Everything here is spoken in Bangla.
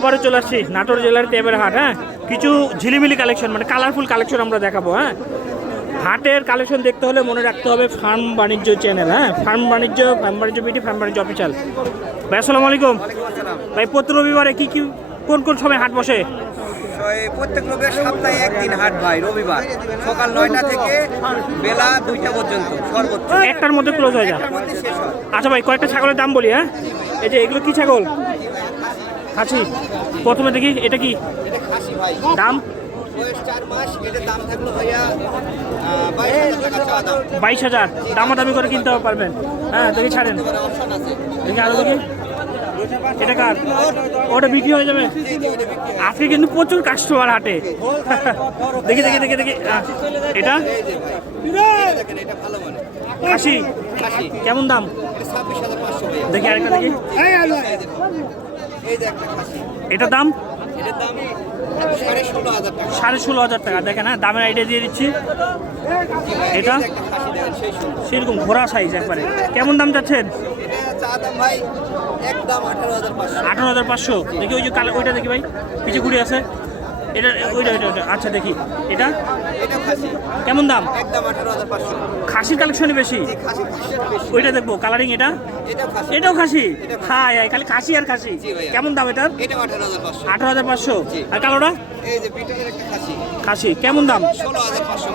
আবারও চলে আসছি নাটোর জেলার তেবের হাট। হ্যাঁ, কিছু ঝিলিমিলি কালেকশন মানে কালারফুল কালেকশন আমরা দেখাবো। হ্যাঁ, হাটের কালেকশন দেখতে হলে মনে রাখতে হবে ফার্ম বাণিজ্য চ্যানেল। হ্যাঁ, ফার্ম বাণিজ্য বিটি ফার্ম বাণিজ্য অফিসিয়াল। ভাই আসসালামু আলাইকুম। ভাই প্রতি রবিবারে কি কি কোন কোন সময় হাট বসে? প্রত্যেক রবিবার সপ্তাহে একদিন হাট ভাই, রবিবার সকাল 9টা থেকে বেলা 2টা পর্যন্ত সর্বোচ্চ একটার মধ্যে ক্লোজ হয়ে যায়। মধ্যে শেষ হয়। আচ্ছা ভাই, কয়েকটা ছাগলের দাম বলি। হ্যাঁ, এই যে এগুলো কি ছাগল? খাসি। প্রথমে দেখি এটা কি এটা খাসি ভাই, দাম? বয়স 4 মাস। এটার দাম থাকলো ভাইয়া 22,000 টাকা চাওয়া দাম। 22,000 দামাদামি করে কিনতে পারবেন। হ্যাঁ, দেখি ছাড়েন, অপশন আছে। দেখি আরো দেখি। এটা কার? ওটা বিক্রি হয়ে যাবে। আজকে কিন্তু প্রচুর কাস্টমার হাটে। দেখি দেখি দেখি দেখি এটা এই যে ভাই, দেখেন এটা ভালো মানে খাসি। খাসি। কেমন দাম? এটা 26,500 ভাইয়া। দেখি আরেকটা দেখি। এই যে একটা খাসি, এটার দাম এটার দাম 16,500 টাকা। 16,500 টাকা। দেখেন, হ্যাঁ, দামের আইডিয়া দিয়ে দিচ্ছি। এটা একটা খাসি দেখেন সেই সুন্দর। সেরকম ঘোড়া সাইজ একবারে। কেমন দাম চাচ্ছেন? এটা চা দাম ভাই একদম 18,500। 18,500। দেখি ওই যে কালো ওইটা দেখি ভাই, পিছে ঘুরে আছে। এটা ওইটা ওইটা ওইটা। আচ্ছা দেখি এটা এটা খাসি কেমন দাম? একদম 18,500। খাসির কালেকশনই বেশি। জি, খাসি খাসিটা বেশি। ওইটা দেখবো কালারিং। এটা এটাও খাসি। এটাও খাসি। এটাও খাসি। হ্যাঁ, খালি খাসি আর খাসি। জি ভাইয়া। কেমন দাম এটার? এটাও 18,500। 18,500। জি। আর কালোটা এই যে পিটনের একটা খাসি খাসি কেমন দাম? 16,500।